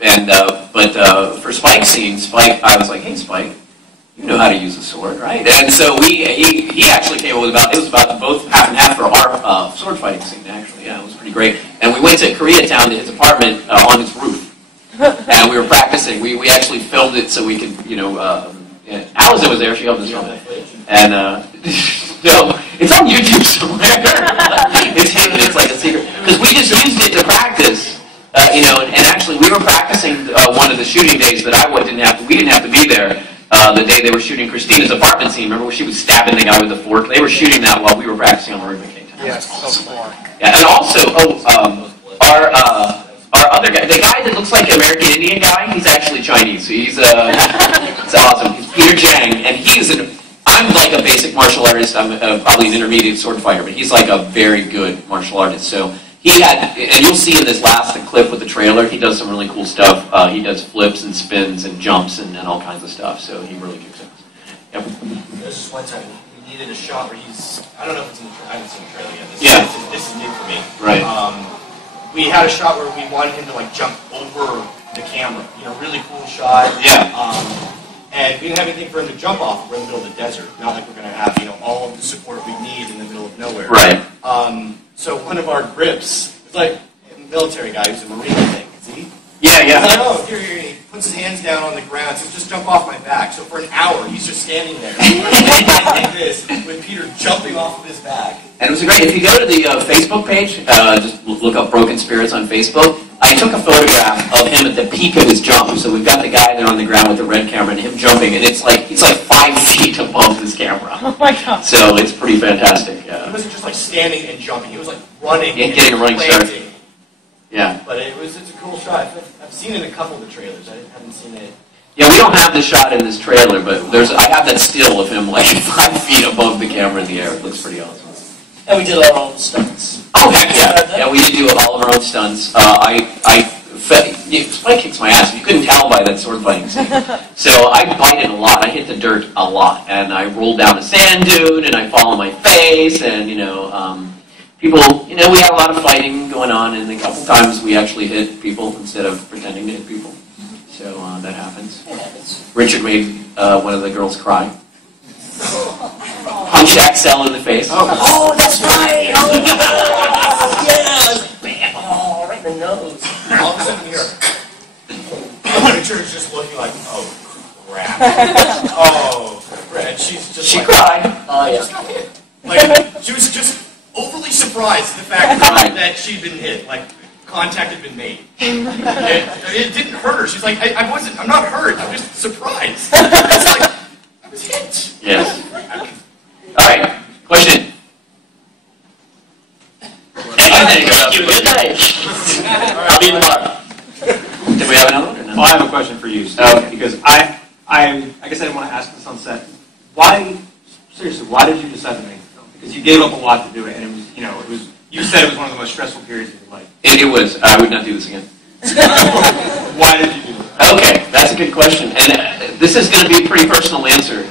And for Spike's scene, I was like, hey, Spike, you know how to use a sword, right? And so he actually came up with it was about both half and half for our sword fighting scene, actually. Yeah, it was pretty great. And we went to Koreatown to his apartment on his roof. And we were practicing. We actually filmed it so we could, Allison was there, she helped us film it. And, no, it's on YouTube somewhere. It's hidden, it's like a secret. Because we just used it to practice. And actually we were practicing one of the shooting days that we didn't have to be there. The day they were shooting Christina's apartment scene, remember where she was stabbing the guy with the fork? They were shooting that while we were practicing on the roof in K-Town. Yes, awesome. Yeah, and also, our other guy, the guy that looks like an American Indian guy, he's actually Chinese. So he's it's awesome. He's Peter Jang, and I'm like a basic martial artist. I'm probably an intermediate sword fighter, but he's like a very good martial artist. So he had, and you'll see in this last clip with the trailer, he does some really cool stuff. He does flips and spins and jumps and all kinds of stuff. So he really kicks ass. Yep. There's this one time we needed a shot where I don't know if it's in the I haven't seen the trailer yet. This is new for me. Right. We had a shot where we wanted him to like jump over the camera. Really cool shot. Yeah. And we didn't have anything for him to jump off. We're in the middle of the desert. Not like we're going to have all of the support we need in the middle of nowhere. Right. So one of our grips, it's like a military guy who's a Marine, I think. Is he? Yeah. He's like, oh, here. He puts his hands down on the ground. Says, just jump off my back. So for an hour, he's just standing there like this, with Peter jumping off of his back. And it was great. If you go to the Facebook page, just look up Broken Spirits on Facebook. I took a photograph of him at the peak of his jump. So we've got the guy there on the ground with the red camera and him jumping, and it's like 5 feet above this camera. Oh my god! So it's pretty fantastic. He wasn't just like standing and jumping. He was like running, getting a running start. Yeah. But it's a cool shot. I've seen it in a couple of the trailers. I haven't seen it. Yeah, we don't have the shot in this trailer, but I have that still of him like 5 feet above the camera in the air. It looks pretty awesome. And we did our own stunts. Oh heck yeah! Yeah, we did do all of our own stunts. Spike kicks my ass. You couldn't tell by that sword fighting scene. So I bited a lot. I hit the dirt a lot, and I rolled down a sand dune, and I fall on my face, and people. We had a lot of fighting going on, and a couple times we actually hit people instead of pretending to hit people. So that happens. Richard made one of the girls cry. Punched Axel in the face. Oh, that's right! Oh, yeah! Bam! Oh, right in the nose. All of a sudden Richard's just looking like, oh, crap. Oh, crap. She cried. Oh, yeah. Just got hit. Like, she was just overly surprised at the fact that she'd been hit. Like, contact had been made. It didn't hurt her. She's like, I'm not hurt. I'm just surprised. It's like, I was hit. Yes. All right. Question. Thank you. Good night. I'll be in the bar. Did we have another one or no? Well, I have a question for you, Steve, because I guess I didn't want to ask this on set. Seriously, why did you decide to make the film? Because you gave up a lot to do it, and it was, you said it was one of the most stressful periods of your life. It was. I would not do this again. Why did you do it? Okay, that's a good question. And this is going to be a pretty personal answer.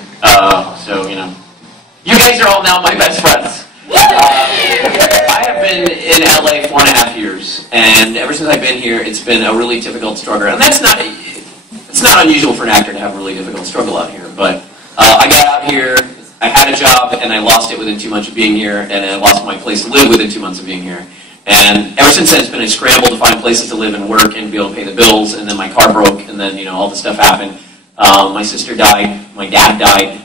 You guys are all now my best friends. I have been in LA 4.5 years, and ever since I've been here, it's been a really difficult struggle. And it's not unusual for an actor to have a really difficult struggle out here. But I got out here, I had a job, and I lost it within 2 months of being here, and I lost my place to live within 2 months of being here. And ever since then, it's been a scramble to find places to live and work and be able to pay the bills. And then my car broke, and then all this stuff happened. My sister died, my dad died.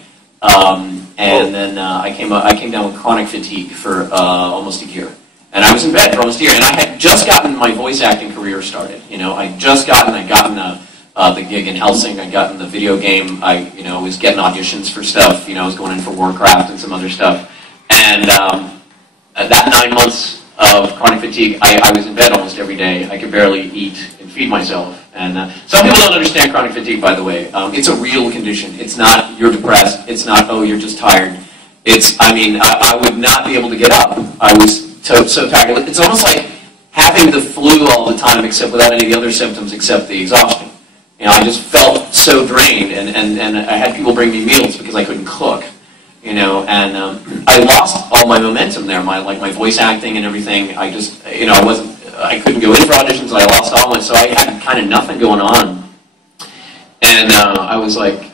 And then I came down with chronic fatigue for almost a year. And I was in bed for almost a year. And I had just gotten my voice acting career started. I'd gotten the gig in Helsing. I'd gotten the video game. I was getting auditions for stuff. I was going in for Warcraft and some other stuff. And that 9 months of chronic fatigue, I was in bed almost every day. I could barely eat and feed myself. And some people don't understand chronic fatigue, by the way. It's a real condition. It's not you're depressed. It's not, oh, you're just tired. I would not be able to get up. I was so tired. It's almost like having the flu all the time, except without any of the other symptoms except the exhaustion. I just felt so drained, and I had people bring me meals because I couldn't cook. And I lost all my momentum there, my voice acting and everything. I just, I I couldn't go in for auditions, I lost all my, so I had kind of nothing going on. And I was like,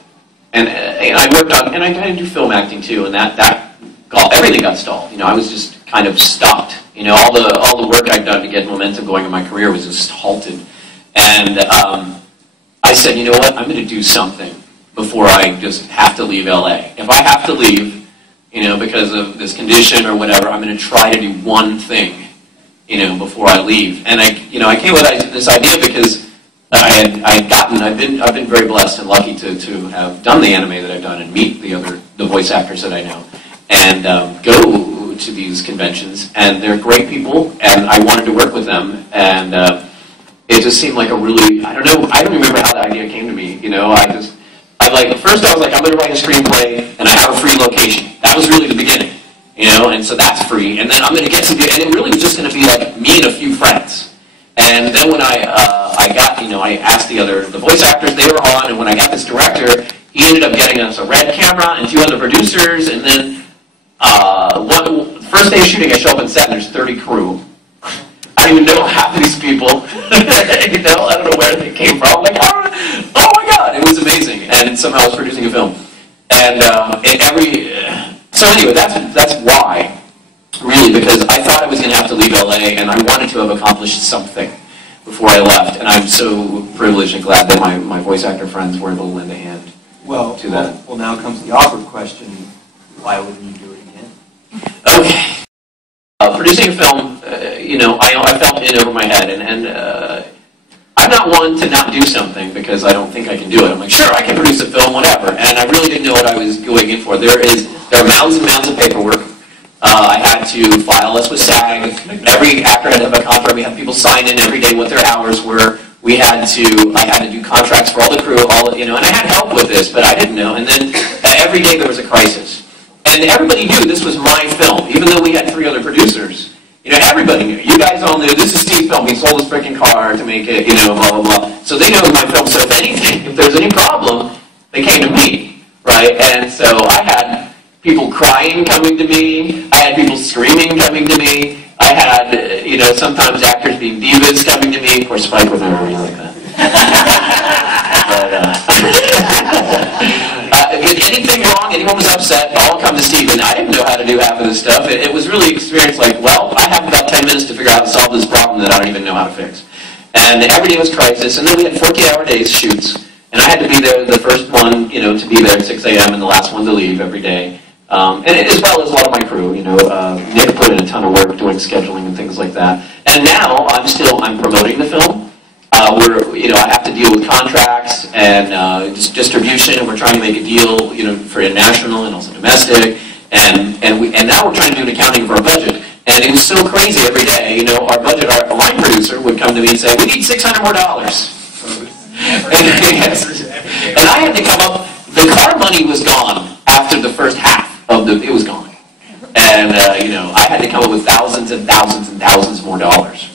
and I worked on, and I kind of do film acting too, and everything got stalled. You know, I was just kind of stopped. You know, all the work I'd done to get momentum going in my career was just halted. And I said, you know what, I'm going to do something before I just have to leave LA. If I have to leave, you know, because of this condition or whatever, I'm going to try to do one thing, you know, before I leave. And I came with this idea because I've been very blessed and lucky to have done the anime that I've done and meet the voice actors that I know, and go to these conventions, and they're great people, and I wanted to work with them, and it just seemed like a really, I don't remember how the idea came to me, you know, at first I was like, I'm going to write a screenplay, and I have a free location. That was really the beginning, you know, and so that's free, and then I'm going to get some, and it really was just going to be like me and a few friends. And then when I got, you know, I asked the voice actors, they were on, and when I got this director, he ended up getting us a red camera and 2 other producers, and then first day of shooting, I show up on set, and there's 30 crew. I don't even know half of these people. You know, I don't know where they came from. Like, oh my God, it was amazing. And somehow I was producing a film. And so anyway, that's why, really, because I thought I was going to have to leave LA, and I wanted to have accomplished something before I left. And I'm so privileged and glad that my voice actor friends were able to lend a hand to that. Well, now comes the awkward question: why wouldn't you do it again? Okay. Producing a film, you know, I felt in over my head, and I'm not one to not do something because I don't think I can do it. I'm like, sure, I can produce a film, whatever. And I really didn't know what I was going in for. There are mounds and mounds of paperwork. I had to file us with SAG. Every actor had to have a contract. We had people sign in every day what their hours were. I had to do contracts for all the crew, you know, and I had help with this, but I didn't know. And then every day there was a crisis. And everybody knew this was my film, even though we had 3 other producers. You know, everybody knew. You guys all knew, this is Steve's film. He sold his freaking car to make it, you know, blah, blah, blah. So they know it was my film. So if anything, if there was any problem, they came to me, right? And so I had people crying coming to me. I had people screaming coming to me. I had, you know, sometimes actors being divas coming to me. Of course, Spike was never really like that. If anything wrong, anyone was upset, all come to Steve, and I didn't know how to do half of this stuff. It was really experienced like, well, I have about 10 minutes to figure out how to solve this problem that I don't even know how to fix. And every day was crisis, and then we had 14-hour days shoots, and I had to be there, the first one, you know, to be there at 6 a.m. and the last one to leave every day. And as well as a lot of my crew, you know, Nick put in a ton of work doing scheduling and things like that. And now I'm promoting the film. You know, I have to deal with contracts and distribution, and we're trying to make a deal, you know, for international and also domestic. And now we're trying to do an accounting for our budget. And it was so crazy every day. You know, our line producer would come to me and say, "We need $600 more." And I had to come up. The car money was gone after the first half of it was gone. And you know, I had to come up with thousands and thousands and thousands more dollars.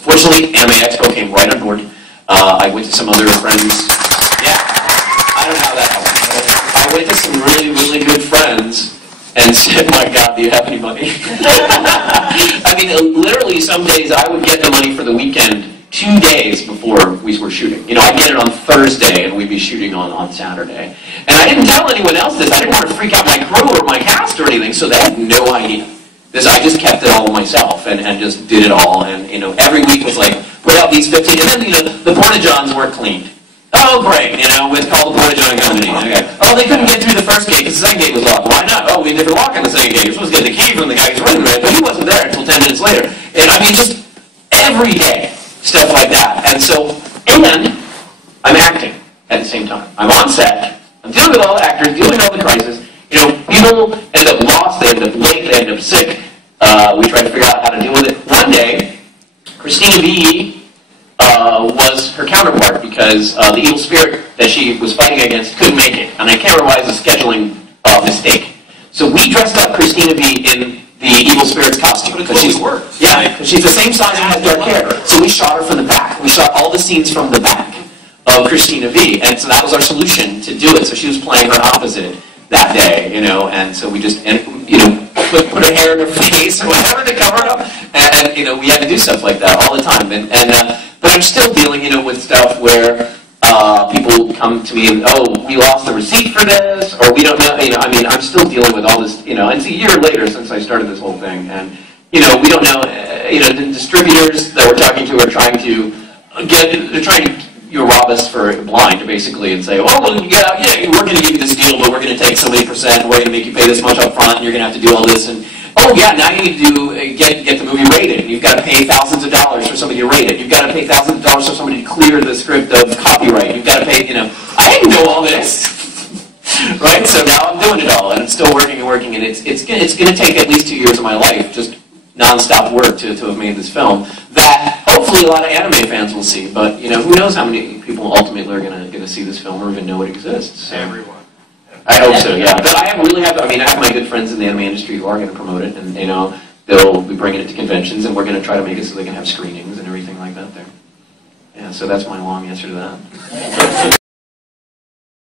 Fortunately, Anime Expo came right on board. I went to some other friends. Yeah, I don't know how that happened. I went to some really, really good friends and said, "My God, do you have any money?" I mean, literally, some days I would get the money for the weekend 2 days before we were shooting. You know, I'd get it on Thursday, and we'd be shooting on Saturday. And I didn't tell anyone else this. I didn't want to freak out my crew or my cast or anything, so they had no idea. I just kept it all myself and just did it all. And, you know, every week was like, put out these 15, and then, you know, the Porta-Johns weren't cleaned. Oh, great, you know, it's called the Porta-John Company. Okay. Oh, they couldn't get through the first gate because the second gate was locked. Why not? Oh, we never lock on the second gate. You're supposed to get the key from the guy who's running it, but he wasn't there until 10 minutes later. And, I mean, just every day, stuff like that. And so, and I'm acting at the same time. I'm on set. I'm dealing with all the actors, dealing with all the crises. You know, people end up lost, they end up late, they end up sick. We tried to figure out how to deal with it. One day, Christina V. was her counterpart because the evil spirit that she was fighting against couldn't make it. And I can't remember why it was a scheduling mistake. So we dressed up Christina V. in the evil spirit's costume. Because she's the same size and has dark hair. So we shot her from the back. We shot all the scenes from the back of Christina V. And so that was our solution to do it. So she was playing her opposite that day, you know, and so we just, and, you know, put a hair in her face or whatever to cover it up. And you know, we had to do stuff like that all the time. But I'm still dealing, you know, with stuff where people come to me and, oh, we lost the receipt for this, or we don't know, you know, I mean, I'm still dealing with all this, you know, and it's a year later since I started this whole thing, and, you know, we don't know, you know, the distributors that we're talking to are trying to they're trying to, you know, rob us for blind, basically, and say, oh, well, yeah, we're going to give you this deal, but we're going to take so many percent, we're going to make you pay this much up front, and you're going to have to do all this, and, oh, yeah, now you need to get the movie rated, and you've got to pay thousands of dollars for somebody to rate it. You've got to pay thousands of dollars for somebody to clear the script of copyright. You've got to pay, you know, I didn't know all this, right? So now I'm doing it all, and I'm still working and working, and it's going to take at least 2 years of my life, just nonstop work to have made this film that hopefully a lot of anime fans will see. But you know, who knows how many people ultimately are going to see this film or even know it exists? So. Everyone. I hope so, yeah. But I have my good friends in the anime industry who are going to promote it, and you know, they'll be bringing it to conventions, and we're going to try to make it so they can have screenings and everything like that there. Yeah, so that's my long answer to that.